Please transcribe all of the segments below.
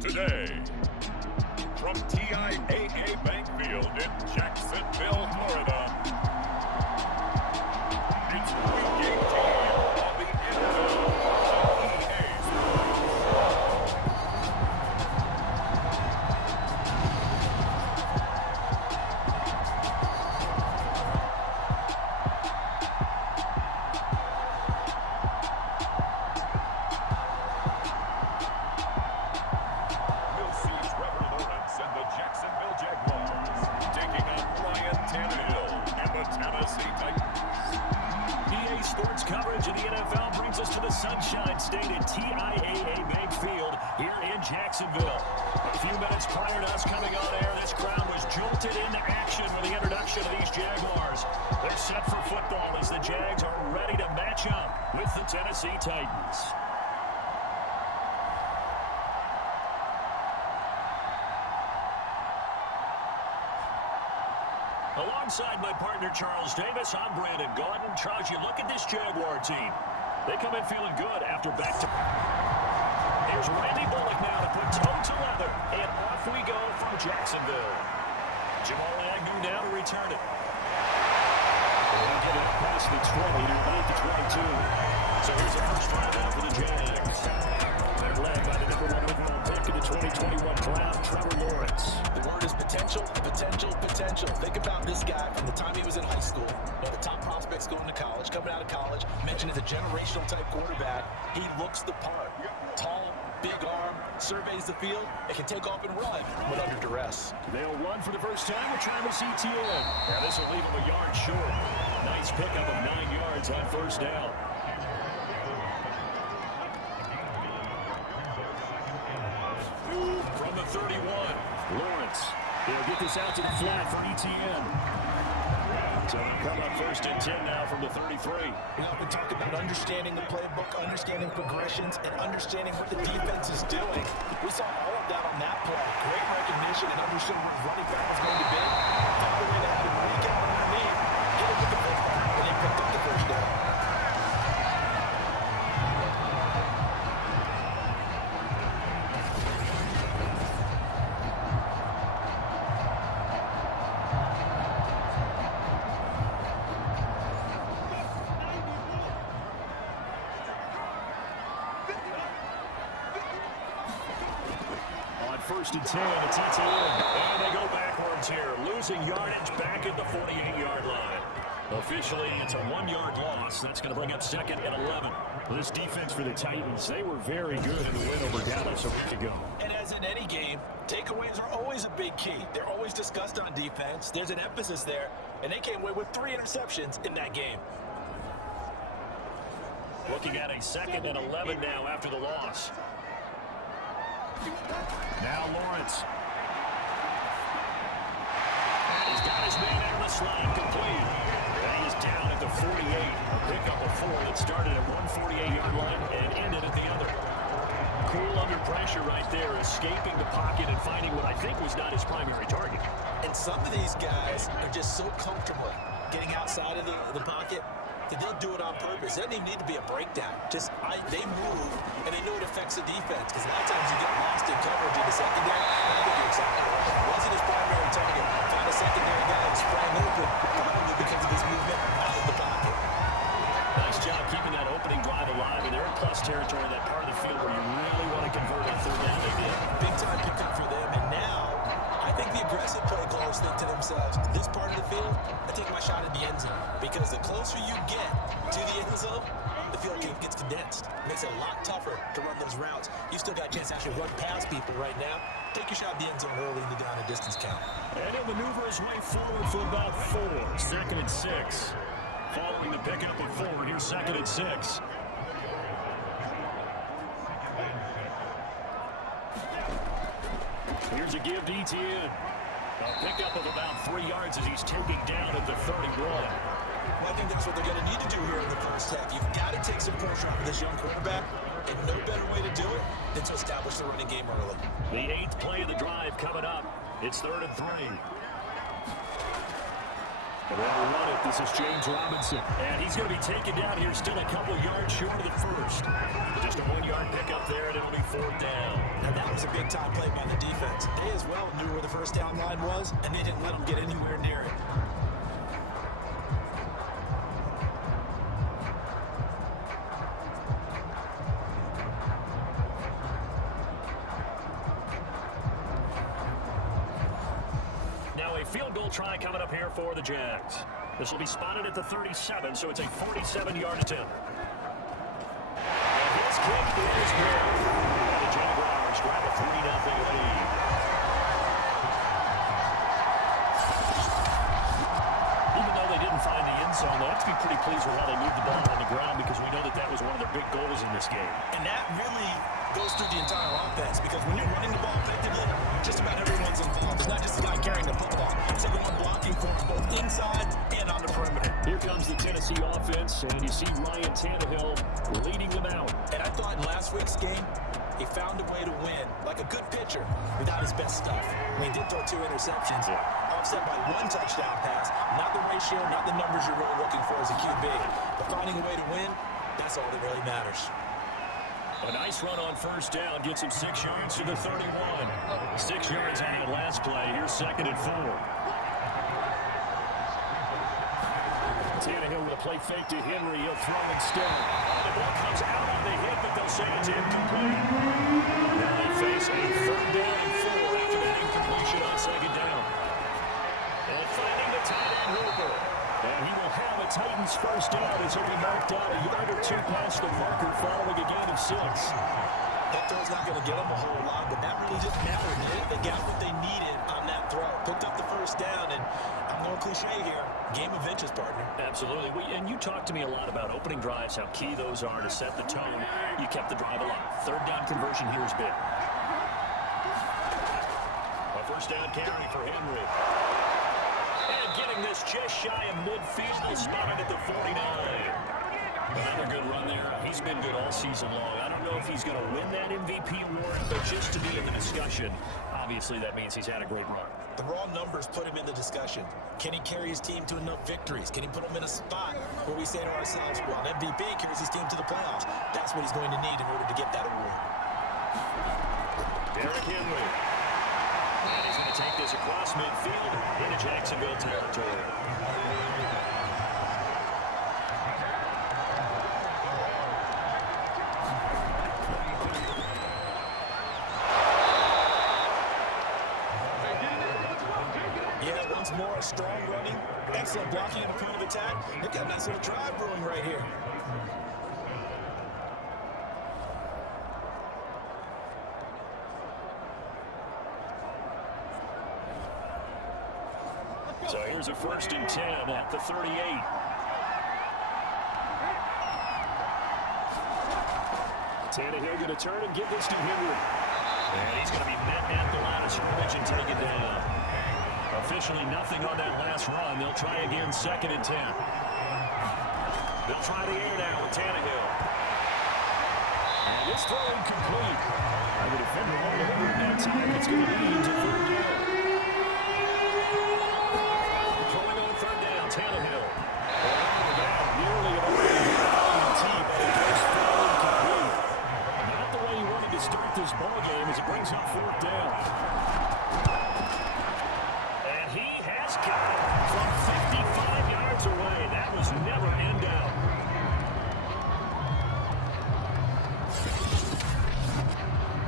Today, from TIAA Bank Field in Jacksonville, Florida, it's Week 18 of the NFL on EA Sports. We'll see Trevor Lawrence and the Jacksonville Jaguars taking on Ryan Tannehill and the Tennessee Titans. EA Sports coverage of the NFL brings us to the Sunshine State at TIAA Bank Field here in Jacksonville. A few minutes prior to us coming on air, this crowd was jolted into action with the introduction of these Jaguars. They're set for football as the Jags are ready to match up with the Tennessee Titans. Alongside my partner, Charles Davis, I'm Brandon Gordon. Charles, you look at this Jaguar team. They come in feeling good after back-to-back. Here's Randy Bullock now to put toe to leather, and off we go from Jacksonville. Jamal Agnew now to return it. They'll get it past the 20 to beat the 22. So here's the first drive out for the Jags. They're led by the number 1 overall pick in the 2021 draft, Trevor Lawrence. The word is potential, potential, potential. Think about this guy from the time he was in high school. One of the top prospects going to college, coming out of college, mentioned as a generational type quarterback. He looks the part. Tall, big arm, surveys the field, and can take off and run when under duress. They'll run for the first time with Travis Etienne. Now this will leave him a yard short. Nice pickup of 9 yards on first down. From the 31, Lawrence. He'll get this out to the flat for Etienne. So they'll come up first and 10 now from the 33. We often talk about understanding the playbook, understanding progressions, and understanding what the defense is doing. We saw all of that on that play. Great recognition and understood where his running back was going to be. Found a way to have him break out underneath, hit him with the football, and he picked up the first down. First and 10, it's Etienne. And they go backwards here, losing yardage back at the 48-yard line. Officially, it's a 1-yard loss. That's going to bring up second and 11. This defense for the Titans, they were very good in the win over Dallas a week ago. And as in any game, takeaways are always a big key. They're always discussed on defense. There's an emphasis there, and they came away with 3 interceptions in that game. Looking at a second and 11 now after the loss. Now Lawrence. He's got his man out of the slot, complete. And he is down at the 48. A pickup of 4 that started at 148-yard line and ended at the other. Cool under pressure right there, escaping the pocket and finding what I think was not his primary target. And some of these guys are just so comfortable getting outside of the pocket that they'll do it on purpose. It doesn't even need to be a breakdown. They move, and they know it affects the defense, because a lot of times you get lost in coverage in the secondary. I think you're exactly right. It wasn't his primary target. Found a secondary guy and sprang open, probably because of his movement out of the pocket. Nice job keeping that opening drive alive, and they're in plus territory, that part of the field where you really want to convert on third down. They did. Big time pickup for them, and now I think the aggressive play callers think to themselves, this part of the field, I take my shot at the end zone. Because the closer you get to the end zone, the field game gets condensed. It makes it a lot tougher to run those routes. You still got a chance to actually run past people right now. Take your shot at the end zone early in the down and distance count. And he'll maneuver his way forward for about 4. Second and 6. Following the pickup of 4, here's second and 6. Here's a give to Etienne. A pickup of about 3 yards as he's taken down at the 31. Well, I think that's what they're going to need to do here in the first half. You've got to take some pressure off of this young quarterback, and no better way to do it than to establish the running game early. The 8th play of the drive coming up. It's 3rd and 3. And they'll run it. This is James Robinson. And he's going to be taken down here still a couple yards short of the first. Just a 1-yard pickup stop there, and it'll be 4th down. And that was a big-time play by the defense. They as well knew where the first down line was, and they didn't let them get anywhere near it. Field goal try coming up here for the Jags. This will be spotted at the 37, so it's a 47-yard attempt. And his kick is good. And the Jaguars grab a 3-0 lead. Even though they didn't find the end zone, they have to be pretty pleased with how they moved the ball on the ground because we know that that was one of their big goals in this game. And that really goes through the entire offense because when you're running the ball effectively, just about everyone's involved. It's not just the guy carrying the football. It's everyone blocking for him, both inside and on the perimeter. Here comes the Tennessee offense, and you see Ryan Tannehill leading them out. And I thought in last week's game, he found a way to win, like a good pitcher, without his best stuff. I mean, he did throw 2 interceptions, offset by 1 touchdown pass. Not the ratio, not the numbers you're really looking for as a QB. But finding a way to win, that's all that really matters. A nice run on first down gets him 6 yards to the 31. 6 yards on that last play. Here's 2nd and 4. Tannehill with a play fake to Henry. He'll throw instead. The ball comes out on the hit, but they'll say it's incomplete. Now they face a 3rd down and 4 after that incompletion on 2nd down. And finding the tight end Hooper. And he will have a Titans first down as he'll be knocked out a yard or 2 past the marker following a gain of 6. That throw's not going to get them a whole lot, but that really didn't matter. They got what they needed on that throw. Picked up the first down, and I'm going cliche here. Game of inches, partner. Absolutely. And you talked to me a lot about opening drives, how key those are to set the tone. You kept the drive alive. 3rd down conversion here is big. A first down carry for Henry. And getting this just shy of midfield, spotted at the 49. Another good run there. He's been good all season long. I don't know if he's going to win that MVP award, but just to be in the discussion, obviously that means he's had a great run. The raw numbers put him in the discussion. Can he carry his team to enough victories? Can he put them in a spot where we say to ourselves, well, an MVP carries his team to the playoffs. That's what he's going to need in order to get that award. Derrick Henry. And he's going to take this across midfield into Jacksonville territory. More strong running, excellent blocking at the point of attack. They've got a nice little drive brewing right here. So here's a 1st and 10 at the 38. Tannehill going to turn and give this to Henry. And he's going to be met at the line of scrimmage and taken down. Officially nothing on that last run. They'll try again 2nd and 10. They'll try the air now with Tannehill. And this throw incomplete. And the defender won't deliver it that time. It's going to lead to 3rd down. Throwing on 3rd down, Tannehill. Nearly an overtime team, but it does fall incomplete. Not the way he wanted to start this ball game as it brings up 4th down. From 55 yards away. That was never in doubt.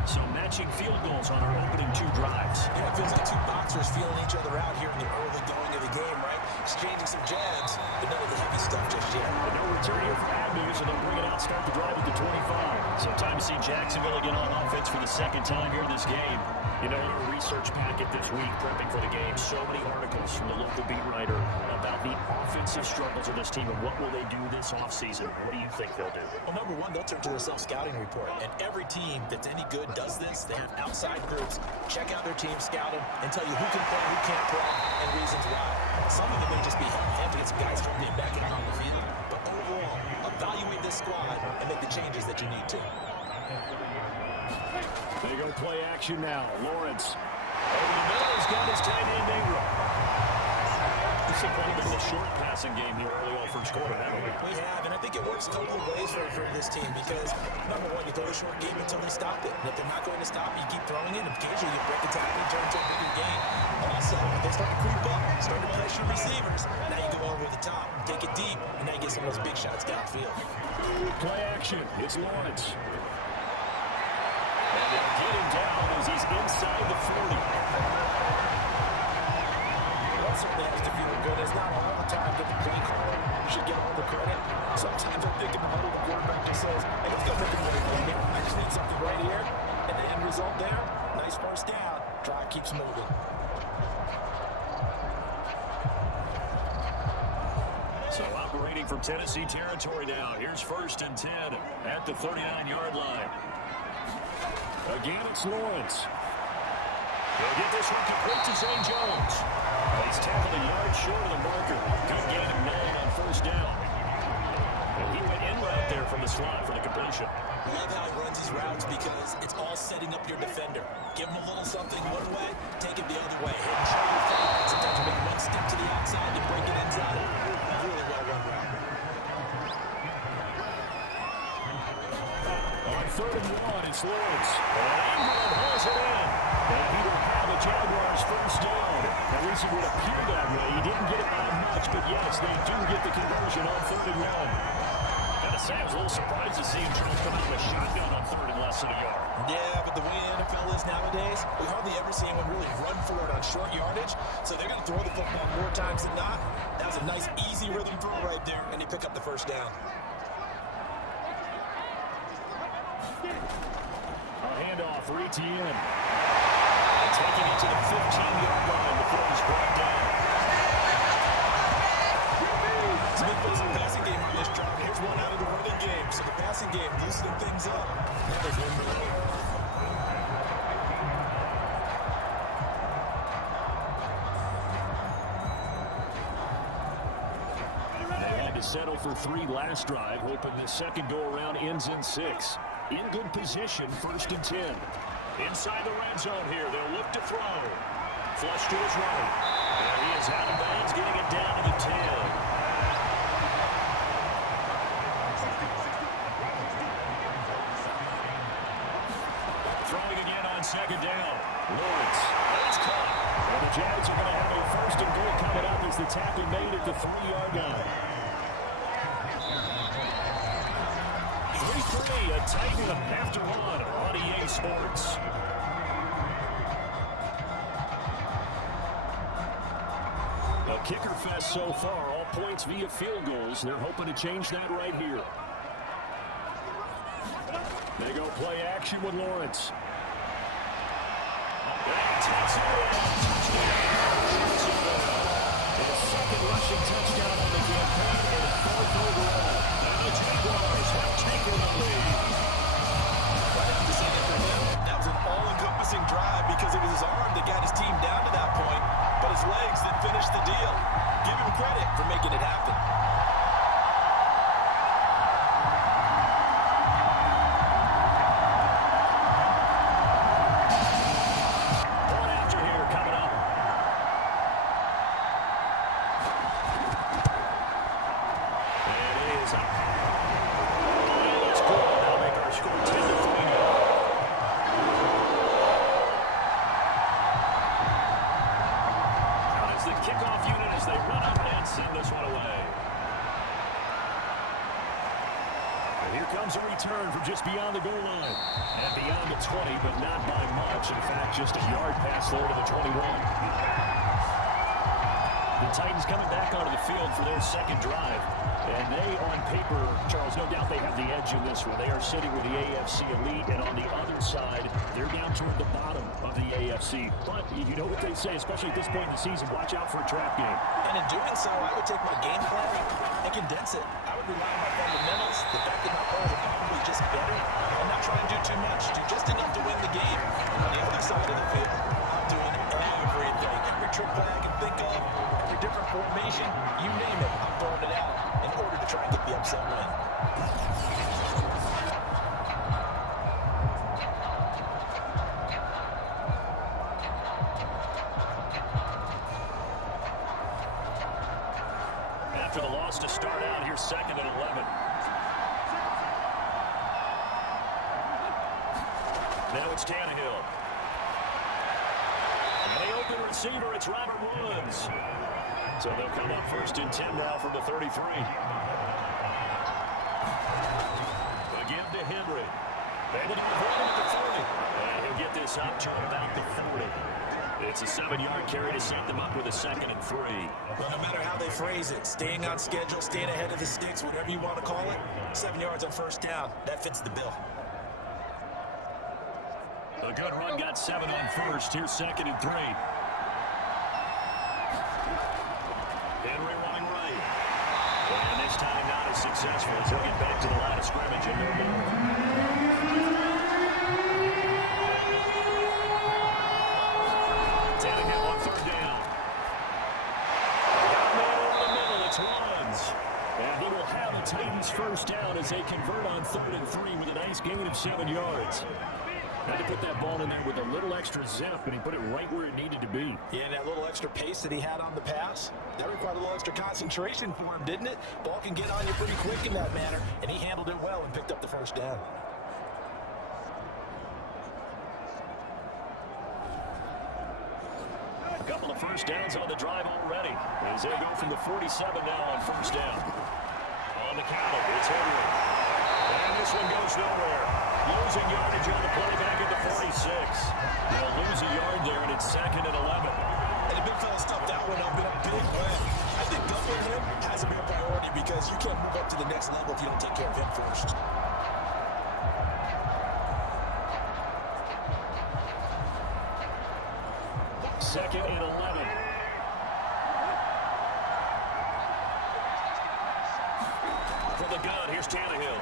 So matching field goals on our opening 2 drives. Yeah, it feels like 2 boxers feeling each other out here in the early going of the game, right? Exchanging some jabs, but none of the heavy stuff just yet. But no return here for Adams, and they'll bring it out, start the drive at the 25. So time to see Jacksonville again on offense for the 2nd time here in this game. You know, in our research packet this week, prepping for the game, so many articles from the local beat writer about the offensive struggles of this team and what will they do this offseason. What do you think they'll do? Well, number one, they'll turn to a self-scouting report. And every team that's any good does this. They have outside groups. Check out their team, scout them, and tell you who can play, who can't play, and reasons why. Some of it may just be they have to get some guys to get back out on the field. But overall, evaluate this squad and make the changes that you need to. They go play action now. Lawrence. Over the middle, he's got his tight end Ingram. obviously played a bit of a short passing game here early on first quarter, haven't we? We have, and I think it works a couple of ways for this team because, number one, you throw a short game until they stop it. And if they're not going to stop it, you keep throwing it, and occasionally you break a tackle and turn it into a bigger game. Also, if they start to creep up, start to pressure receivers, now you go over the top, take it deep, and now you get some of those big shots downfield. Play action. It's Lawrence. And they'll get him down as he's inside the 40. That certainly has to feel good. It's not all the time that the play caller should get all the credit. Sometimes I think in the middle, the quarterback just says, hey, let's go make it right here. I just need something right here. And the end result there, nice first down. Drive keeps moving. So operating from Tennessee territory now. Here's 1st and 10 at the 39-yard line. Again, it's Lawrence. He'll get this one complete to Zane Jones. He's tackled a yard short of the marker. Good gain of 9 on first down. And he went in right there from the slot for the completion. Love how he runs his routes because it's all setting up your defender. Give him a little something one way, take it the other way. Hit and show your feet. Sometimes you make one step to the outside, you break it inside. Really well run route. On 3rd and 1, it's Lawrence. And Ingram hauls it in. And he will have the Jaguars first down. At least it would appear that way. He didn't get it by much, but yes, they do get the conversion on 3rd and 1. Gotta say, I was a little surprised to see him try to come out with a shotgun on 3rd and less than a yard. Yeah, but the way the NFL is nowadays, we hardly ever see anyone really run for it on short yardage. So they're going to throw the football more times than not. That was a nice, easy rhythm throw right there, and they pick up the first down. A handoff for Etienne. Taking it to the 15-yard line before he's brought down. Smith plays a passing game on this drive. Here's one out of the running game. So the passing game loosening things up. Now there's one more. They had to settle for 3 last drive, hoping the second go-around ends in 6. In good position, 1st and 10. Inside the red zone here, they'll look to throw. Flush to his right. And he is out of bounds, getting it down to the 10. Throwing again on 2nd down. Lawrence. That's caught. And the Jags are going to have a 1st and goal coming up as the tackle made at the 3-yard line. 3-3, a Titan after 1 on EA Sports. A kicker fest so far, all points via field goals. They're hoping to change that right here. They go play action with Lawrence. The second rushing touchdown on the campaign and 4th overall. And the Jaguars have taken the lead. Right off the second for him, that was an all-encompassing drive because it was his arm that got his team down to that point, but his legs that finished the deal. Give him credit for making it happen. Kickoff unit as they run up and send this one away. And here comes a return from just beyond the goal line. And beyond the 20, but not by much. In fact, just a yard pass there to the 21. The Titans coming back onto the field for their second drive. And they, on paper, Charles, no doubt they have the edge in this one. They are sitting with the AFC elite, and on the other side, they're down toward the bottom of the AFC. But you know what they say, especially at this point in the season, watch out for a trap game. And in doing so, I would take my game plan and condense it. I would rely on my fundamentals, the fact that my players are probably just better, and not try and do too much, do just enough to win the game. And on the other side of the field, I'm doing everything. Every trick play I can think of, every different formation, you name it, I'm throwing it out in order to try and get the upset win. loss to start out. Here's 2nd and 11. Now it's Tannehill. And the open receiver, it's Robert Woods. So they'll come up 1st and 10 now from the 33. Again to Henry. Able to avoid him at the 30. And he'll get this up to about the 40. It's a 7-yard carry to set them up with a 2nd and 3. Well, no matter how they phrase it, staying on schedule, staying ahead of the sticks, whatever you want to call it, 7 yards on 1st down, that fits the bill. A good run got 7 on 1st. Here's 2nd and 3. Henry running right. And this time not as successful as he'll get back to the line of scrimmage and no more. Tannehill on 3rd down. Got man over the middle. It's Woods. And he will have the Titans 1st down as they convert on 3rd and 3 with a nice gain of 7 yards. Had to put that ball in there with a little extra zip, and he put it right where it needed to be. Yeah, and that little extra pace that he had on the pass, that required a little extra concentration for him, didn't it? Ball can get on you pretty quick in that manner, and he handled it well and picked up the 1st down. A couple of 1st downs on the drive already, as they go from the 47 now on 1st down. On the counter, it's Henry. And this one goes nowhere. Losing yardage on the play back at the 46. They'll lose a yard there, and it's 2nd and 11. And the big fella stuffed that one up in a big way. I think doubling him has to be a priority because you can't move up to the next level if you don't take care of him first. Second and 11. For the gun, here's Tannehill.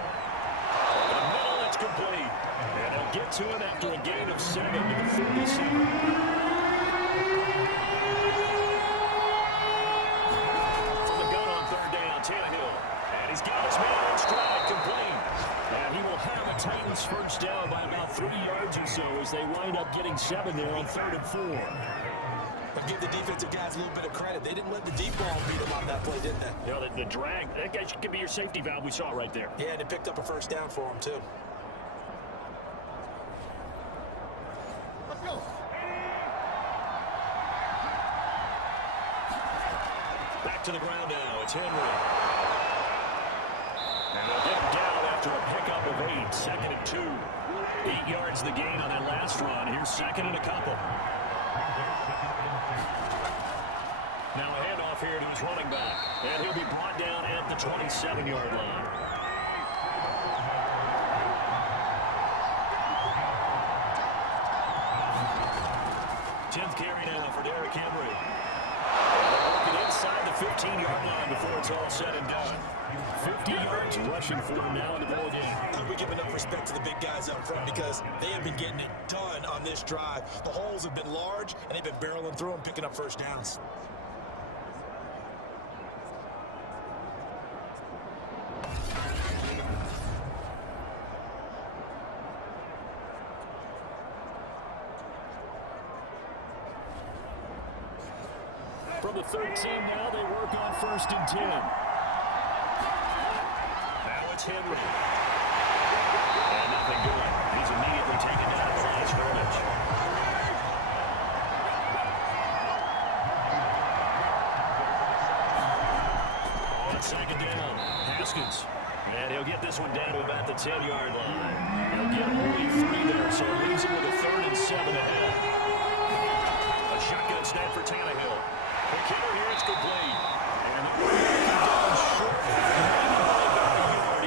The middle, that's complete. And they'll get to it after a gain of 7 to the 37. For the gun on 3rd down, Tannehill. And he's got his man on stride, complete. And he will have the Titans 1st down by about 3 yards or so as they wind up getting 7 there on 3rd and 4. But give the defensive guys a little bit of credit. They didn't let the deep ball beat them on that play, didn't they? You know, the drag, that guy should be your safety valve we saw right there. Yeah, and it picked up a 1st down for him, too. Let's go. Back to the ground now. It's Henry. And they'll get him down after a pickup of 8. 2nd and 2. 8 yards the gain on that last run. Here's 2nd and a couple. Now a handoff here to his running back. And he'll be brought down at the 27-yard line. Carry now for Derrick Henry. Working inside the 15-yard line before it's all said and done. 50 yards rushing for him now in the ball game. We give enough respect to the big guys up front because they have been getting it done on this drive. The holes have been large, and they've been barreling through them, picking up 1st downs. From the 13 now, they work on 1st and 10. Now it's Henry. And nothing good. He's immediately taken down at the line of scrimmage. On 2nd down, Haskins. And he'll get this one down to about the 10-yard line. He'll get only 3 there, so it leaves him with a 3rd and 7 ahead. A shotgun snap for Tannehill. The kicker here, it's complete. And the down short.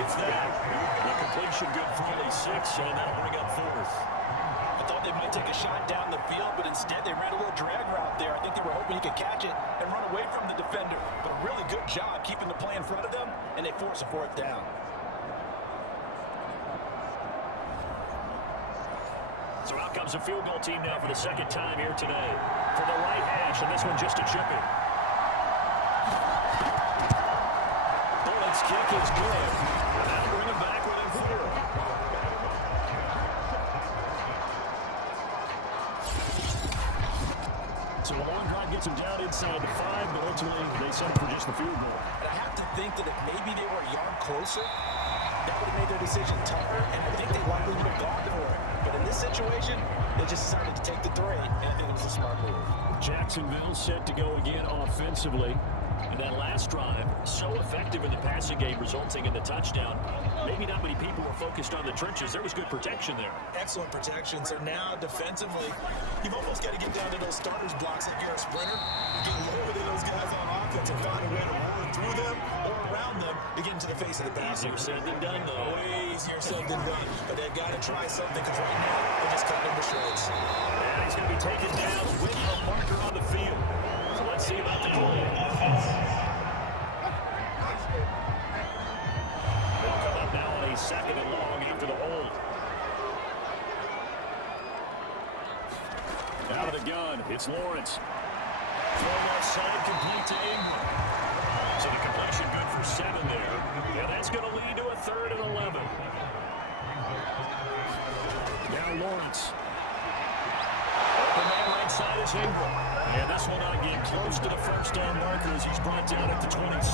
It's that. The completion good for only 6, and that'll bring up 4th. I thought they might take a shot down the field, but instead they ran a little drag route there. I think they were hoping he could catch it and run away from the defender. But a really good job keeping the play in front of them, and they force a 4th down. So out comes the field goal team now for the 2nd time here today. For the right hash, and this one just a chip in. Bullet's kick is good. And that'll bring him back within 4. So a long drive gets him down inside the 5, but ultimately they settle for just the field goal. And I have to think that if maybe they were a yard closer, that would have made their decision tougher, and I think they likely would have gone for it. But in this situation, they just decided to take the 3, and I think it was a smart move. Jacksonville set to go again offensively. And that last drive, so effective in the passing game, resulting in the touchdown. Maybe not many people were focused on the trenches. There was good protection there. Excellent protection. So now, defensively, you've almost got to get down to those starters blocks like you're a sprinter. Get lower than those guys on offense and find a way to run through them or around them to get into the face of the passer. Easier said than done, though. Way easier said than done. But they've got to try something because right now, they're just cutting them to shreds. And he's going to be taken down with a marker on the field. So let's see about the play. They'll come up now on a 2nd and long after the hold. Out of the gun, it's Lawrence. Throw left side, complete to Ingram. So the completion good for 7 there. And that's going to lead to a 3rd and 11. Now Lawrence. The man right side is Ingram. And this one on getting close to the first down marker as he's brought down at the 26.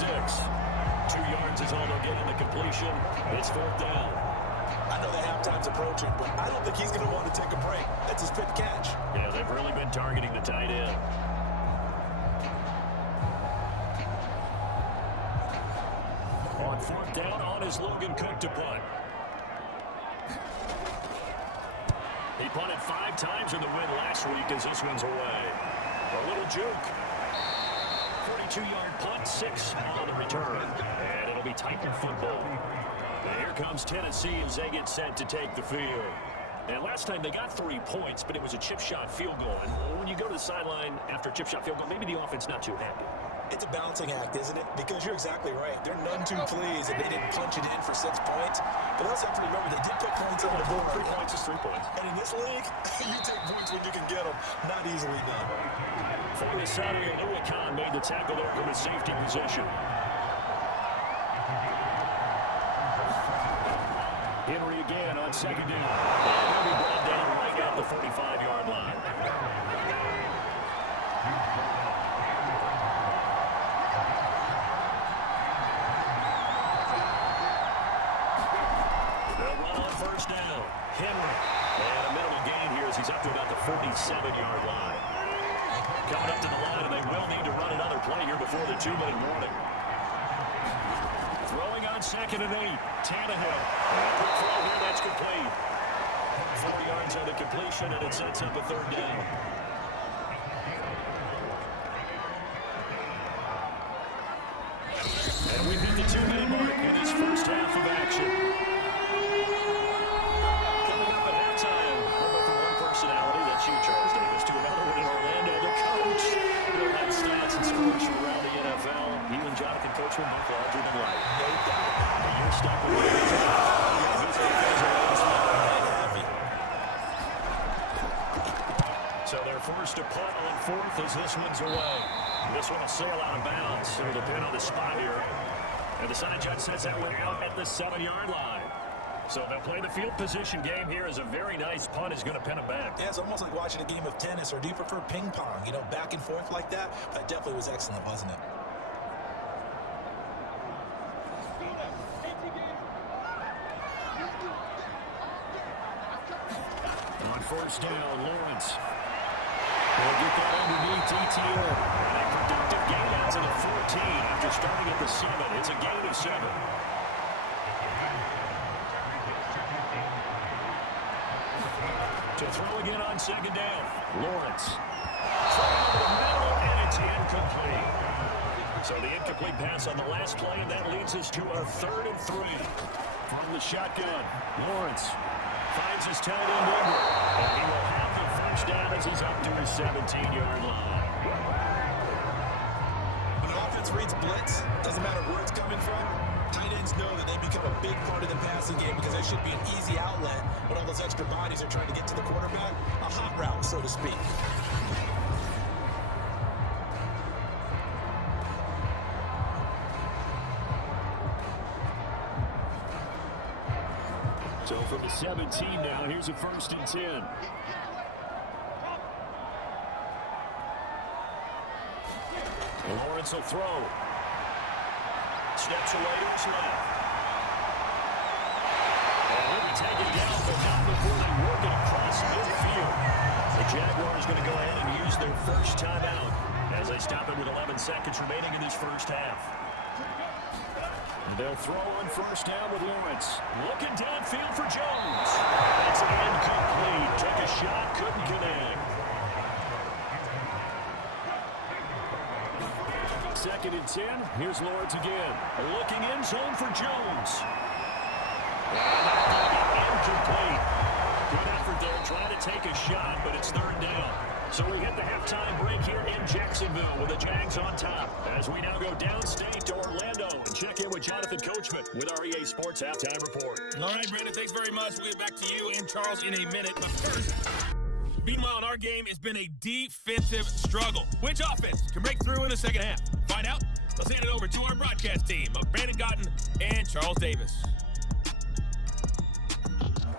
2 yards is all they'll get on the completion. It's 4th down. I know the halftime's approaching, but I don't think he's going to want to take a break. That's his pick catch. Yeah, they've really been targeting the tight end. On 4th down, on is Logan Cook to punt. He punted 5 times in the win last week as this one's away. A little juke. 42-yard punt, 6 on the return. And it'll be Titan football. And here comes Tennessee as they get set to take the field. And last time they got 3 points, but it was a chip shot field goal. And when you go to the sideline after a chip shot field goal, maybe the offense not too happy. It's a balancing act, isn't it? Because you're exactly right. They're none too pleased that they didn't punch it in for 6 points. But also have to remember, they did put points on the board. 3 points is 3 points. And in this league, you take points when you can get them. Not easily done. For the Saudi, Louis Khan made the tackle there from a safety position. Henry again on 2nd down. And he'll be brought down right at the 45-yard line. They'll run on 1st down. Henry. And a minimal gain here as he's up to about the 47-yard line. Coming up to the line, and they will need to run another play here before the 2-minute warning. Throwing on 2nd and 8. Tannehill. Quick throw here, that's complete. 4 yards on the completion, and it sets up a 3rd down. And we've hit the 2-minute mark in this first half of action. Coming up at halftime, from one personality, that's you, Charles Davis, to another one in Orlando, the coach. He'll have stats and scores from around the NFL. You and Jonathan Coachman both larger than life. No doubt. You're stuck with it. So they're forced to punt on 4th as this one's away. This one will sail out of bounds. It'll depend on the spot here. And the side judge sets that one out at the 7-yard line. So they'll play the field position game here as a very nice punt is going to pin them back. Yeah, it's almost like watching a game of tennis, or do you prefer ping pong? You know, back and forth like that? That definitely was excellent, wasn't it? On 1st down, Lawrence. They'll get that underneath DTO. And a productive gain out to the 14 after starting at the 7. It's a gain of 7. To throw again on 2nd down. Lawrence. Throw over the middle, and it's incomplete. So the incomplete pass on the last play, and that leads us to our 3rd and 3. From the shotgun, Lawrence finds his tight end Ingram. And he will have the first down as he's up to his 17-yard line. When the offense reads blitz, doesn't matter where it's coming from, tight ends know that they become a big part of the passing game because there should be an easy outlet when all those extra bodies are trying to get to the quarterback. A hot route, so to speak. So from the 17 now, here's a 1st and 10. Lawrence will throw. steps away to his left. And he'll be taken down, but not before they work it across midfield. The Jaguars going to go ahead and use their first timeout as they stop it with 11 seconds remaining in this first half. And they'll throw on first down with Lawrence. Looking downfield for Jones. That's incomplete. Took a shot, couldn't connect. Second and 10. Here's Lawrence again. Looking in zone for Jones. Incomplete. Good effort there, trying to take a shot, but it's third down. So we hit the halftime break here in Jacksonville with the Jags on top. As we now go downstate to Orlando and check in with Jonathan Coachman with our EA Sports Halftime Report. All right, Brandon, thanks very much. We'll get back to you and Charles in a minute. But first, meanwhile, in our game, it's been a defensive struggle. Which offense can break through in the second half? Find out. Let's hand it over to our broadcast team of Brandon Gotten and Charles Davis.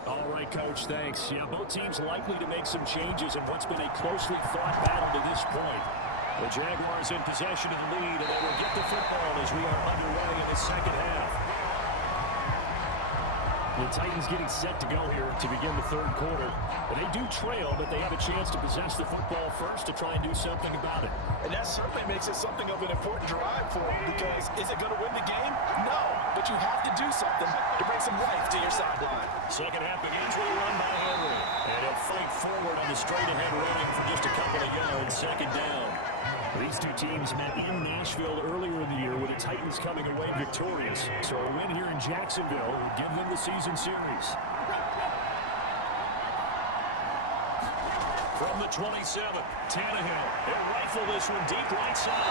All right, Coach, thanks. Yeah, both teams likely to make some changes in what's been a closely fought battle to this point. The Jaguars in possession of the lead, and they will get the football as we are underway in the second half. The Titans getting set to go here to begin the third quarter. They do trail, but they have a chance to possess the football first to try and do something about it. And that certainly makes it something of an important drive for them, because is it going to win the game? No, but you have to do something to bring some life to your sideline. Second half begins with a run by Henry. And he'll fight forward on the straight-ahead running for just a couple of yards. Second down. These two teams met in Nashville earlier in the year with the Titans coming away victorious. So a win here in Jacksonville would give them the season series. From the 27, Tannehill. They'll rifle this one deep right side.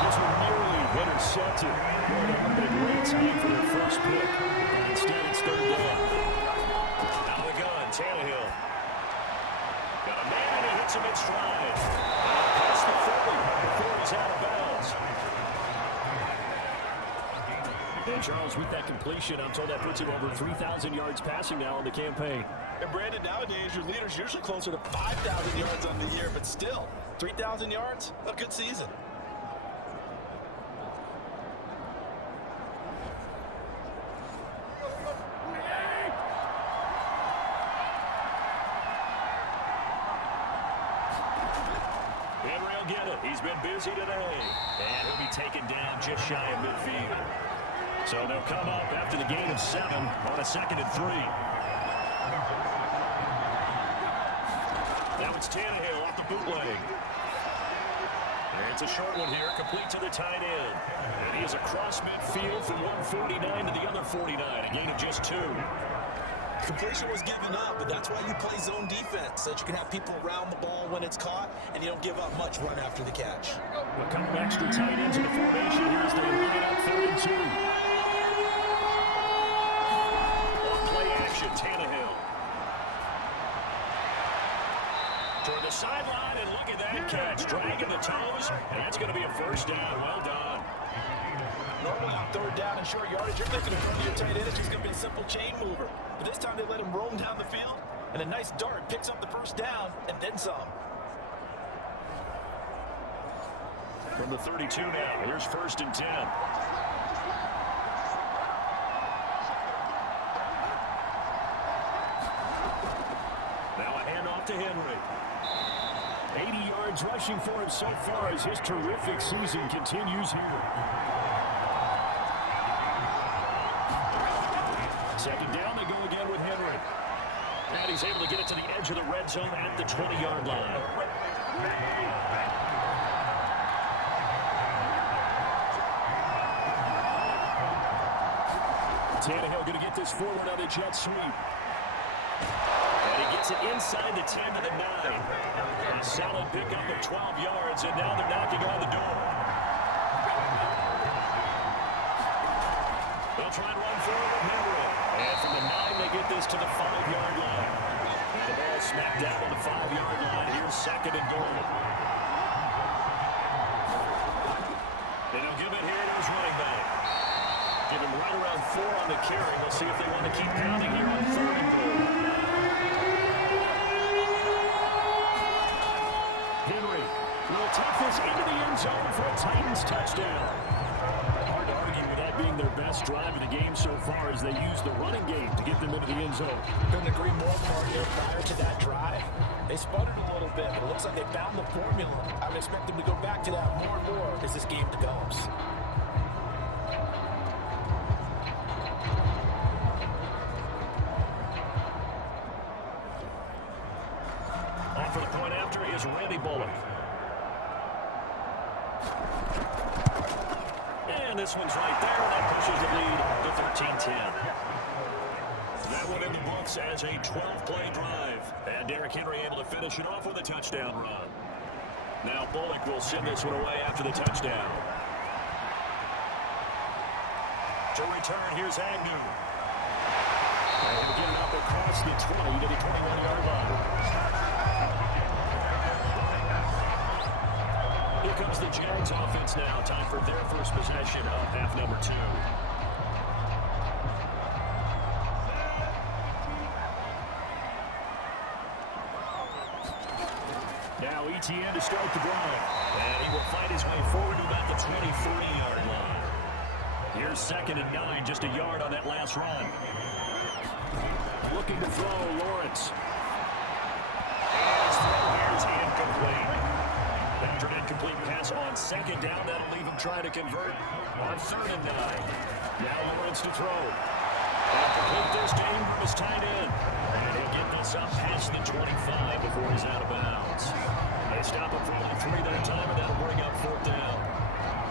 This one nearly intercepted. Well, that would have been a great time for their first pick. But instead, it's third down. Out of the gun, Tannehill. Got a man and he hits him in stride. Past the 40 before he's out of bounds. And Charles, with that completion, I'm told that puts him over 3,000 yards passing now in the campaign. And Brandon, nowadays your leader's usually closer to 5,000 yards on the year, but still, 3,000 yards, a good season. Henry will get it. He's been busy today. And he'll be taken down just shy of midfield. So they'll come up after the gain of 7 on a 2nd and 3. Now it's Tannehill off the bootleg. And it's a short one here, complete to the tight end. And he is across midfield from 149 to the other 49, a gain of just 2. Completion was given up, but that's why you play zone defense, so that you can have people around the ball when it's caught, and you don't give up much run after the catch. A couple extra tight ends in the formation. Here's the line up 3rd and 2. Play action, Tannehill. Toward the sideline, and look at that catch. Dragging the toes, and that's going to be a first down. Well done. Normally on third down and short yardage, you're thinking of your tight end is just going to be a simple chain mover. But this time they let him roam down the field, and a nice dart picks up the first down, and then some. From the 32 now, here's 1st and 10. Now a handoff to Henry. 80 yards rushing for him so far as his terrific season continues here. Second down, they go again with Henry. And he's able to get it to the edge of the red zone at the 20-yard line. Tannehill going to get this forward on a jet sweep. And he gets it inside the 10 to the 9. A solid pickup of 12 yards, and now they're knocking on the door. They'll try and run forward with Henry. And from the 9, they get this to the 5-yard line. And the ball smacked down on the 5-yard line. Here's 2nd and goal. And he'll give it here to his running back. Give him right around 4 on the carry. We'll see if they want to keep pounding here on 3rd and goal. Henry will take this into the end zone for a Titans touchdown. Hard to argue with that being their best drive of the game so far as they use the running game to get them into the end zone. Couldn't agree more, partner. Prior to that drive, they sputtered a little bit, but it looks like they found the formula. I would expect them to go back to that more and more as this game develops. On for the point after is Randy Bullock. And this one's right there. That pushes the lead to 13-10. That one in the books as a 12-play drive. And Derrick Henry able to finish it off with a touchdown run. Now Bullock will send this one away after the touchdown. To return, here's Agnew. And he'll get it up across the 20 to the 21-yard line. Here comes the Jags offense now. Time for their first possession of half number 2. Now ETN to start the drive. And he will fight his way forward to about the 20-30-yard line. Here's 2nd and 9, just a yard on that last run. Looking to throw, Lawrence. And his throw here is incomplete. After an incomplete pass on 2nd down, that'll leave him trying to convert on 3rd and 9. Now Lawrence to throw. And complete this to Ingram is tight end. And he'll get this up past the 25 before he's out of bounds. They stop him for only 3 that time, and that'll bring up 4th down.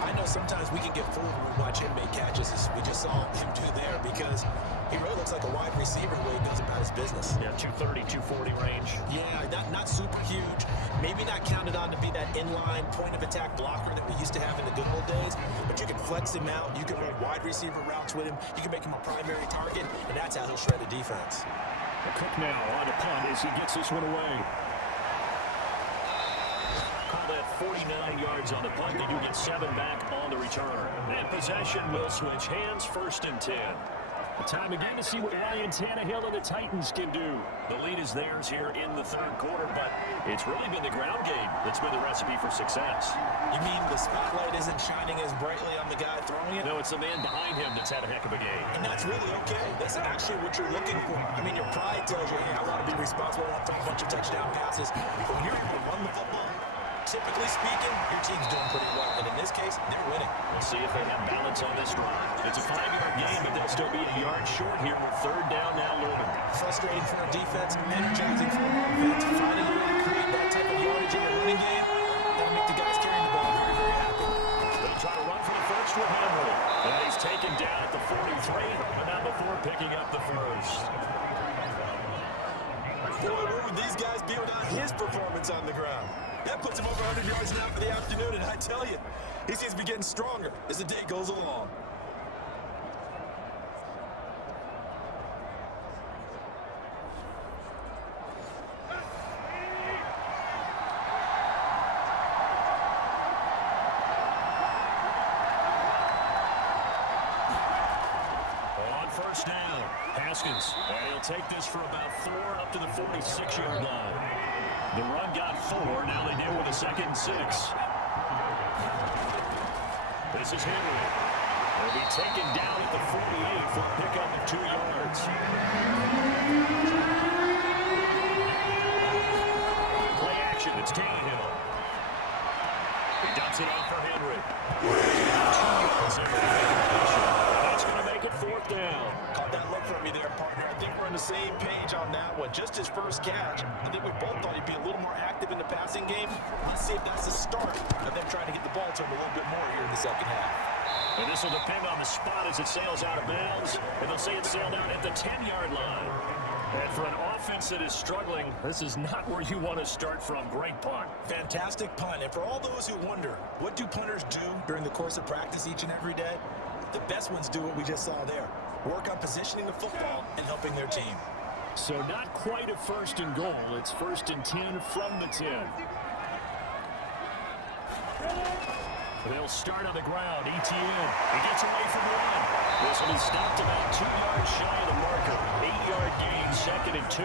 I know sometimes we can get fooled when we watch him make catches, as we just saw him do there, because he really looks like a wide receiver the way he goes about his business. Yeah, 230, 240 range. Yeah, not super huge. Maybe not counted on to be that inline point-of-attack blocker that we used to have in the good old days, but you can flex him out. You can run wide receiver routes with him. You can make him a primary target, and that's how he'll shred the defense. Cook now on a punt as he gets this one away. Call that 49 yards on the punt. They do get 7 back on the return. And possession will switch hands, 1st and 10. Time again to see what Ryan Tannehill and the Titans can do. The lead is theirs here in the 3rd quarter, but it's really been the ground game that's been the recipe for success. You mean the spotlight isn't shining as brightly on the guy throwing it? No, it's the man behind him that's had a heck of a game. And that's really okay. That's actually what you're looking for. I mean, your pride tells you, hey, I want to be responsible. I want to throw a bunch of touchdown passes. But when you're able to run the football, typically speaking, your team's doing pretty well. And in this case, they're winning. We'll see if they have balance on this drive. It's a 5-yard game, but they'll still be a yard short here with 3rd down now looming. Frustrating for a defense, energizing for an offense. Finding a way to create that type of yardage in your running game, that'll make the guys carrying the ball very, very happy. They'll try to run for the first with Henry. And he's taken down at the 43, but not before picking up the first. Boy, where would these guys be without his performance on the ground? That puts him over 100 yards now for the afternoon, and I tell you, he seems to be getting stronger as the day goes along. On 1st down, Haskins. And he'll take this for about 4 up to the 46-yard line. The run got 4. Now they deal with a 2nd and 6. This is Henry. He'll be taken down at the 48 for a pickup of 2 yards. Play action. It's Tannehill. He dumps it off for Henry. 2 yards after the completion. That's going to make it 4th down. Caught that look from me there, partner. I think we're on the same page on that one. Just his first catch. I think we both thought he'd be a little more active in the passing game. Let's see if that's the start of them trying to get the ball to him a little bit more here in the 2nd half. And this will depend on the spot as it sails out of bounds. And they'll say it sailed out at the 10-yard line. And for an offense that is struggling, this is not where you want to start from. Great punt. Fantastic punt. And for all those who wonder, what do punters do during the course of practice each and every day? The best ones do what we just saw there. Work on positioning the football and helping their team. So not quite a 1st and goal. It's 1st and 10 from the 10. They'll start on the ground. ETN. He gets away from one. This one is stopped about 2 yards shy of the marker. 8-yard gain, 2nd and 2.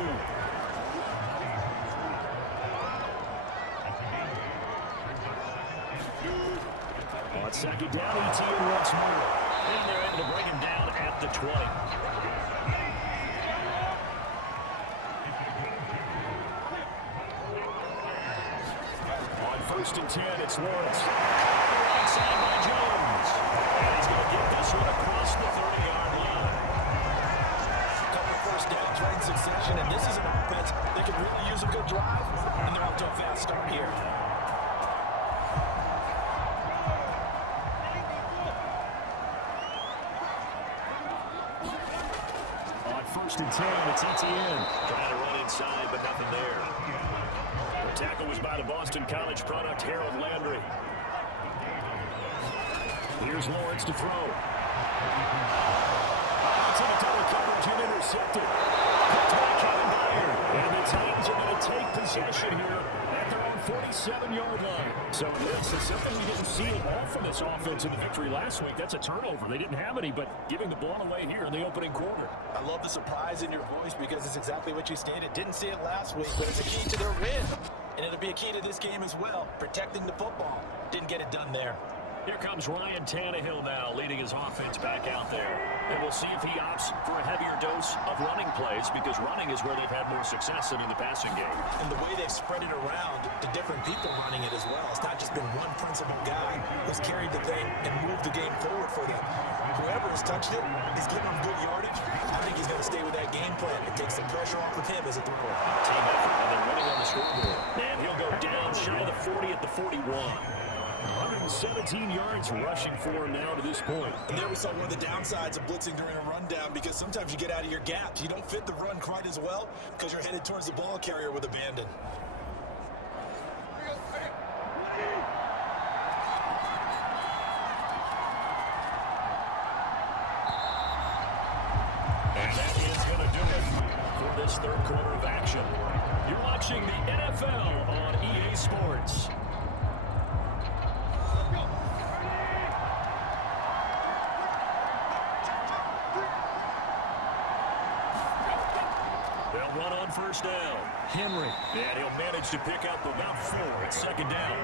On 2nd down, ETN once more. And they're able to bring him down at the 20. On 1st and 10, it's Lawrence. Right side by Jones. And he's going to get this one across the 30-yard line. Couple first downs right in succession, and this is an offense that could really use a good drive, and they're off to a fast start here. On 1st and 10, it's Etienne. Trying to run inside, but nothing there. The tackle was by the Boston College product, Harold Landry. Here's Lawrence to throw. Into the double coverage and intercepted. Picked by Kevin Byard. And the Titans are going to take possession here at their own 47-yard line. So this is something we didn't see at all from this offense in the victory last week. That's a turnover. They didn't have any, but giving the ball away here in the opening quarter. I love the surprise in your voice because it's exactly what you stated. Didn't see it last week, but it's a key to their win. And it'll be a key to this game as well, protecting the football. Didn't get it done there. Here comes Ryan Tannehill now, leading his offense back out there. And we'll see if he opts for a heavier dose of running plays, because running is where they've had more success than in the passing game. And the way they've spread it around to different people running it as well. It's not just been one principal guy who's carried the thing and moved the game forward for them. Whoever has touched it is giving them good yardage. I think he's going to stay with that game plan. It takes the pressure off of him as a thrower. Team effort, and they're running on the scoreboard. And he'll go down shy of the 40 at the 41. 117 yards rushing for him now to this point. And there we saw one of the downsides of blitzing during a rundown, because sometimes you get out of your gaps. You don't fit the run quite as well because you're headed towards the ball carrier with abandon. And that is going to do it for this third quarter of action. You're watching the NFL on EA Sports. They'll run on first down. Henry. And he'll manage to pick up about 4 at second down.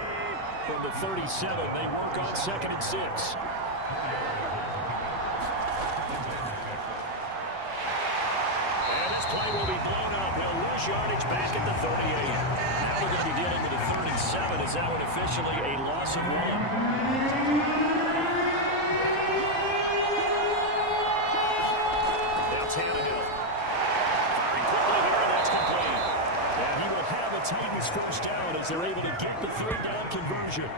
From the 37, they work on 2nd and 6. Play will be blown up. He'll lose yardage back at the 38. Now we're going to be dealing with a 3rd and 7. Is that one officially a loss of 1? Now Tannehill. Very quickly here, and that's complete. And he will have attained his first down as they're able to get the 3rd down conversion.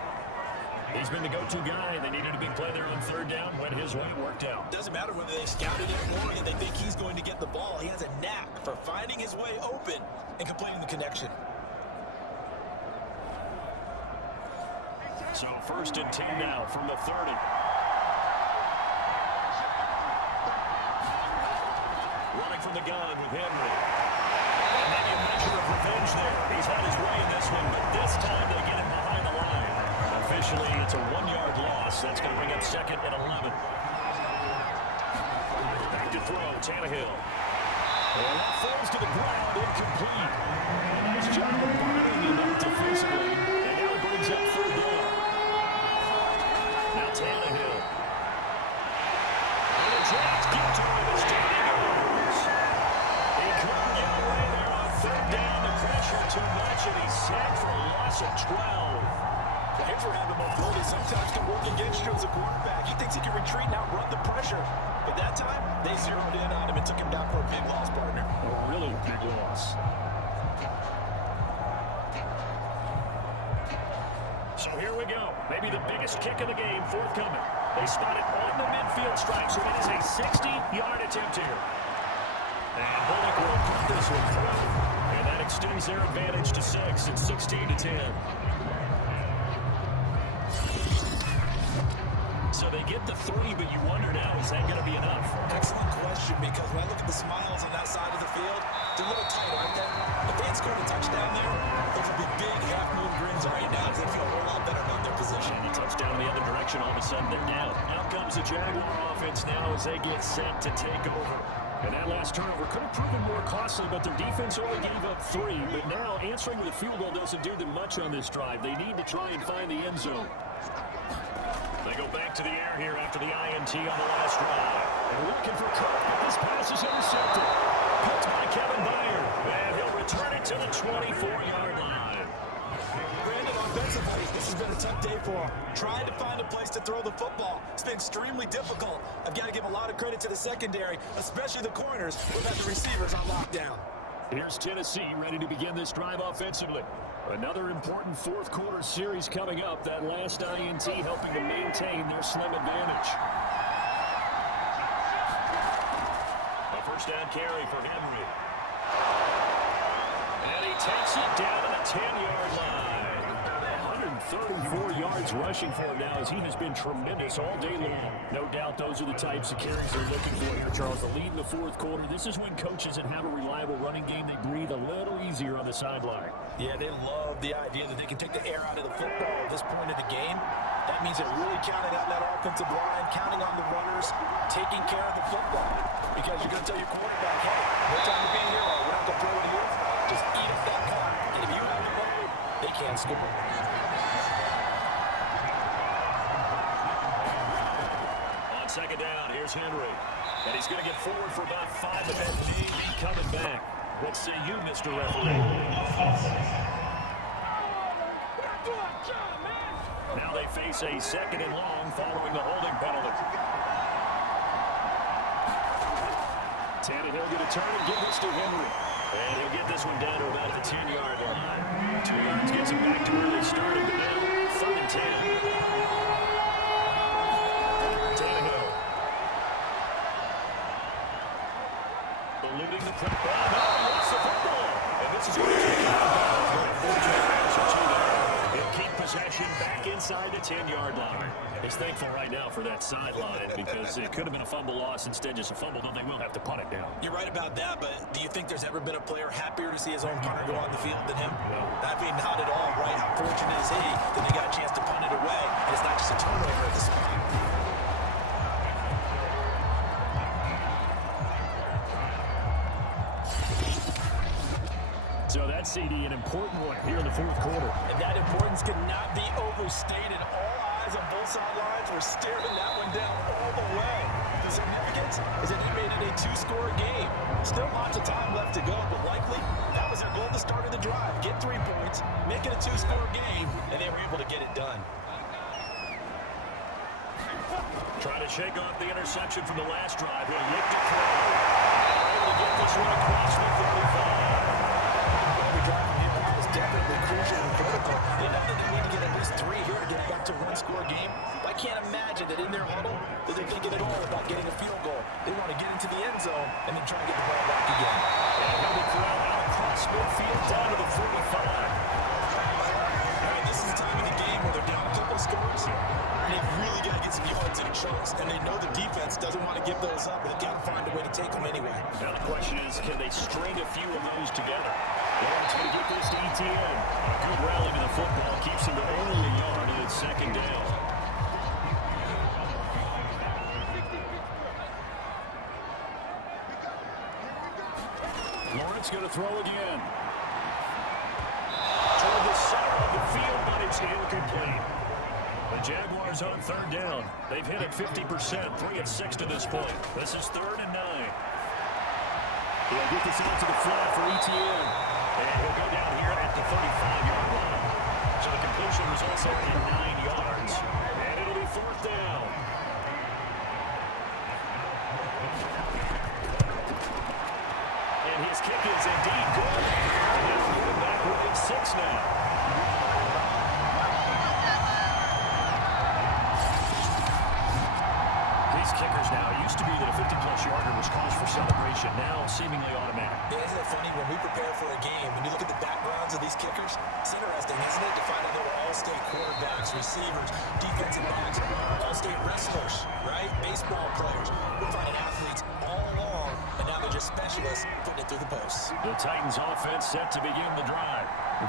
He's been the go-to guy. They needed a big play there on 3rd down when his way worked out. Doesn't matter whether they scouted it or they think he's going to get the ball. He has a knack for finding his way open and completing the connection. So 1st and 10 now from the 30. Running from the gun with Henry. And maybe a measure of revenge there. He's had his way in this one, but this time they get him behind the line. Officially, it's a 1-yard loss. That's going to bring up 2nd and 11. Back to throw, Tannehill. And that falls to the ground, incomplete. Nice job of burning him up defensively. And now it brings up 3rd down. Now Tannehill. And the Jacks get to him as Jaguars. He couldn't get away there on 3rd down. The pressure too much, and he's sacked for a loss of 12. Here's where having mobility sometimes can work against you as a quarterback. He thinks he can retreat and outrun the pressure. But that time, they zeroed in on him and took him down for a big loss, partner. A really big loss. So here we go. Maybe the biggest kick of the game forthcoming. They spot it on the midfield stripe, so it is a 60-yard attempt here. And Bullock will put this one through. And that extends their advantage to 6. It's 16-10. So they get the 3, but you wonder now, is that going to be enough? Excellent question, because when I look at the smiles on that side of the field, they're a little tight, aren't they? If they had scored a touchdown there, those would be big half-moon grins right now, because they feel a lot better about their position. And he touchdown the other direction, all of a sudden they're down. Out comes the Jaguar offense now as they get set to take over. And that last turnover could have proven more costly, but their defense only gave up 3. But now answering with a field goal doesn't do them much on this drive. They need to try and find the end zone. They go back to the air here after the INT on the last drive. They're looking for Cook, but this pass is intercepted. Picked by Kevin Byard, and he'll return it to the 24-yard line. Brandon, offensively, this has been a tough day for him. Trying to find a place to throw the football. It's been extremely difficult. I've got to give a lot of credit to the secondary, especially the corners, who've had the receivers on lockdown. Here's Tennessee ready to begin this drive offensively. Another important fourth-quarter series coming up. That last INT helping to maintain their slim advantage. A first down carry for Henry. And he takes it down to the 10-yard line. 134 yards rushing for him now as he has been tremendous all day long. No doubt those are the types of carries they're looking for here, Charles. The lead in the fourth quarter. This is when coaches that have a reliable running game, they breathe a little easier on the sideline. Yeah, they love the idea that they can take the air out of the football at this point of the game. That means they're really counting on that offensive line, counting on the runners, taking care of the football. Because you're going to tell your quarterback, hey, no time to be a hero. We're not going to throw it here. Just eat up that clock. And if you have the ball, they can't score. Second down, here's Henry. And he's going to get forward for about 5 of that knee. Coming back. What say you, Mr. Referee? Now they face a second and long following the holding penalty. Tannehill going to turn and give this to Henry. And he'll get this one down to about the 10-yard line. 2 yards gets him back to where they started, but now 3rd and 10. Eluding the pressure. Oh, lost the football. And this is going to take He'll keep possession back inside the 10-yard line. He's thankful right now for that sideline because it could have been a fumble loss. Instead, just a fumble, though they will have to punt it down. You're right about that, but do you think there's ever been a player happier to see his own punter go on the field than him? No. I mean, not at all, right? How fortunate is he that he got a chance to punt it away, and it's not just a turnover at this point. So that CD, an important one here in the fourth quarter. And that importance cannot be overstated. All eyes on both sidelines were staring that one down all the way. The significance is that he made it a 2-score game. Still lots of time left to go, but likely that was their goal to start of the drive. Get 3 points, make it a 2-score game, and they were able to get it done. Trying to shake off the interception from the last drive. He'll look to throw. Able to get this one across the 35. Is definitely crucial and critical. They know that they need to get at least 3 here to get back to a 1-score game. I can't imagine that in their huddle that they're thinking at all about getting a field goal. They want to get into the end zone and then try to get the ball back again. And he'll be thrown out across midfield down to the 45. Right, this is the time of the game where they're down a couple of scores. They've really got to get some yards in chunks, and they know the defense doesn't want to give those up, but they've got to find a way to take them anyway. Now the question is, can they string a few of those together? Lawrence going to get this to ETN. Good rally to the football. Keeps him to only a yard, and it's second down. Lawrence going to throw again. Toward the center of the field, but it's incomplete. The Jaguars on 3rd down. They've hit it 50%, 3 of 6 to this point. This is 3rd and 9. He'll get this out to the flat for ETN. And he'll go down here at the 35-yard line. So the completion results are in 9 yards. And it'll be 4th down. And his kick is indeed good. And he'll move back within 6 now. Kickers now. It used to be that a 50-plus yarder was cause for celebration. Now, seemingly automatic. Yeah, isn't it funny when we prepare for a game, when you look at the backgrounds of these kickers, it's interesting, isn't it, to find out they were all-state quarterbacks, receivers, defensive backs, all-state wrestlers, right? Baseball players. We're finding athletes all along, and now they're just specialists putting it through the posts. The Titans offense set to begin the drive.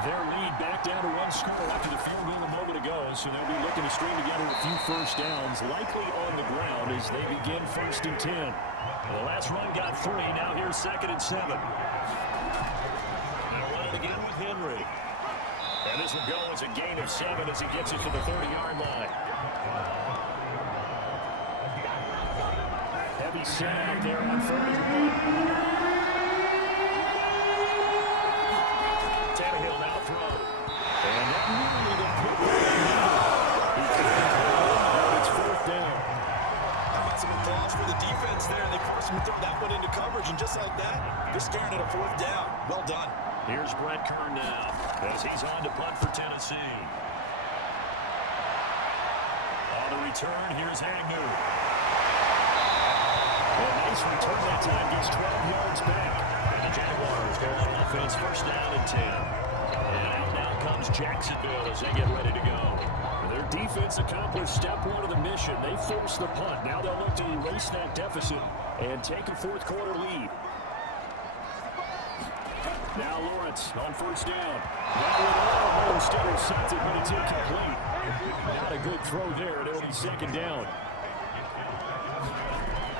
Their lead back down to 1 score after the field goal a moment ago, so they'll be looking to string together a few first downs, likely on the ground as they begin 1st and 10. The last run got 3, now here's 2nd and 7. They'll run it again with Henry. And this will go as a gain of 7 as he gets it to the 30-yard line. Heavy set out there on 1st. Tannehill now throw. And that really the put he couldn't pull it, but it's 4th down. How about some applause for the defense there? They forced him to throw that one into coverage, and just like that, they're staring at a 4th down. Well done. Here's Brett Kern now as he's on to punt for Tennessee. On the return, here's Agnew. A nice return that time, gets 12 yards back. And the Jaguars go on offense, 1st down and 10. And out now comes Jacksonville as they get ready to go. Their defense accomplished step 1 of the mission. They forced the punt. Now they'll look to erase that deficit and take a 4th quarter lead. Now Lawrence on 1st down. That one almost intercepted, but it's incomplete. Not a good throw there. It'll be 2nd down.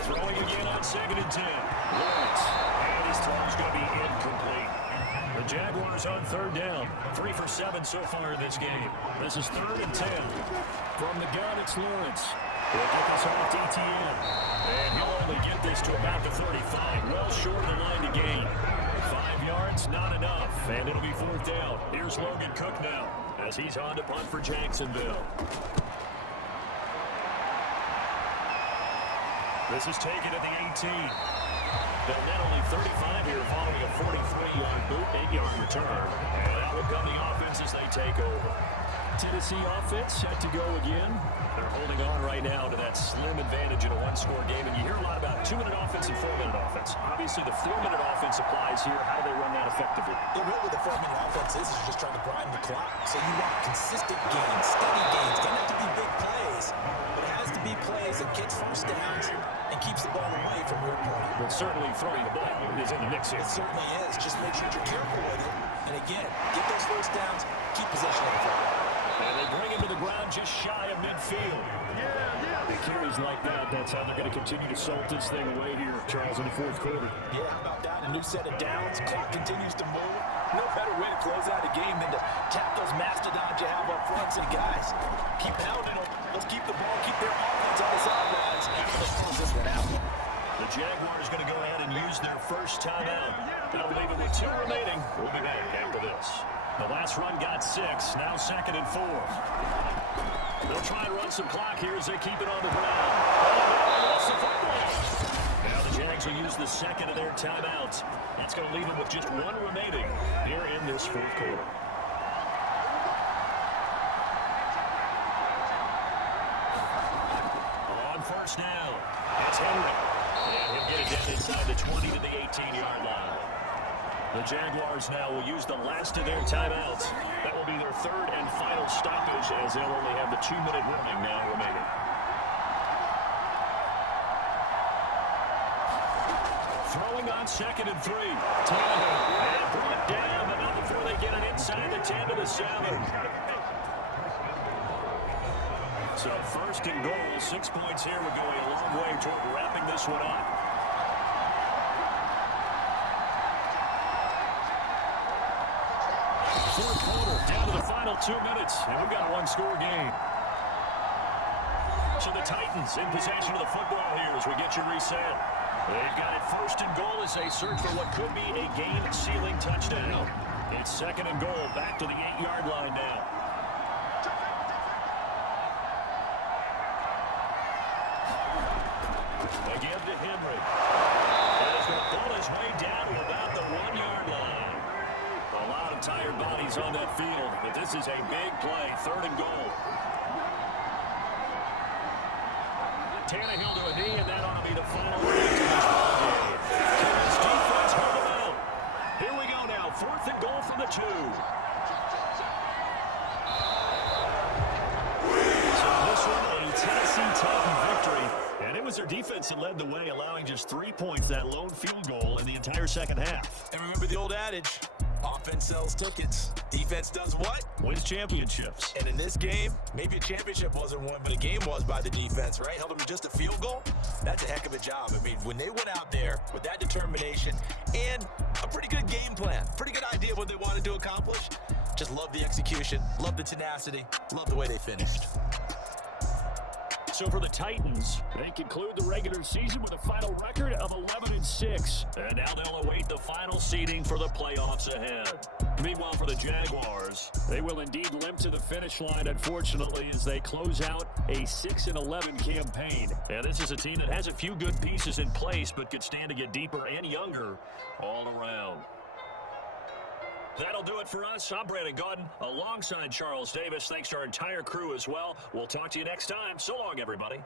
Throwing again on 2nd and 10. Lawrence. And his throw's going to be incomplete. The Jaguars on 3rd down. 3 for 7 so far in this game. This is 3rd and 10. From the gun, it's Lawrence. He'll get this off DTN. And he'll only get this to about the 35. Well short of the line to gain. 5 yards, not enough. And it'll be 4th down. Here's Logan Cook now as he's on to punt for Jacksonville. This is taken at the 18. They'll net only 35 here following a 43-yard boot, 8-yard return. And that will come the offense as they take over. Tennessee offense set to go again. They're holding on right now to that slim advantage in a 1-score game. And you hear a lot about 2-minute offense and 4-minute offense. Obviously, the 4-minute offense applies here. How do they run that effectively? Yeah, really, the 4-minute offense is just trying to grind the clock. So you want consistent gains, steady gains. Doesn't have to be big plays, but it has to be plays that gets 1st downs and keeps the ball away from your opponent. But certainly throwing the ball is in the mix here. It certainly is. Just make sure you're careful with it. And again, get those 1st downs, keep possession of the football. And they bring him to the ground just shy of midfield. The carries like that, that's how they're going to continue to salt this thing away here, Charles, in the 4th quarter. Yeah, how about that? A new set of downs. Clock continues to move. No better way to close out a game than to tap those mastodons you have up front. Say, guys, keep pounding them. Let's keep the ball, keep their offense on the sidelines after they close this one out. The Jaguars going to go ahead and use their 1st timeout. They'll leave it with 2 remaining. We'll be back after this. The last run got 6, now 2nd and 4. They'll try and run some clock here as they keep it on the ground. Lost the football. Now the Jags will use the 2nd of their timeouts. That's going to leave them with just 1 remaining here in this 4th quarter. On 1st down, that's Henry. And he'll get it down inside the 20 to the 18-yard line. The Jaguars now will use the last of their timeouts. That will be their 3rd and final stoppage as they'll only have the 2-minute warning now remaining. Throwing on 2nd and 3. And brought down, but not before they get it inside the 10 to the 7. So 1st and goal, 6 points here would go a long way toward wrapping this one up. 4th quarter, down to the final 2 minutes, and we've got a 1-score game. So the Titans in possession of the football here as we get you reset. They've got it 1st and goal as they search for what could be a game-sealing touchdown. It's 2nd and goal, back to the 8-yard line now. Again to Henry. And he's going to pull his way down to about the 1-yard line. A lot of tired bodies on that field, but this is a big play, 3rd and goal. Tannehill to a knee, and that ought to be the final play to this ballgame. Carroll's defense hold him out. Here we go now, 4th and goal from the 2. So this one, a Tennessee Titan victory. And it was their defense that led the way, allowing just 3 points, that lone field goal in the entire 2nd half. And remember the old adage, offense sells tickets. Defense does what? Wins championships. And in this game, maybe a championship wasn't won, but a game was by the defense, right? Held them to just a field goal. That's a heck of a job. I mean, when they went out there with that determination and a pretty good game plan, pretty good idea of what they wanted to accomplish, Just love the execution, love the tenacity, love the way they finished. So for the Titans, they conclude the regular season with a final record of 11-6. And now they'll await the final seeding for the playoffs ahead. Meanwhile, for the Jaguars, they will indeed limp to the finish line, unfortunately, as they close out a 6-11 campaign. And this is a team that has a few good pieces in place, but could stand to get deeper and younger all around. That'll do it for us. I'm Brandon Gaudin alongside Charles Davis. Thanks to our entire crew as well. We'll talk to you next time. So long, everybody.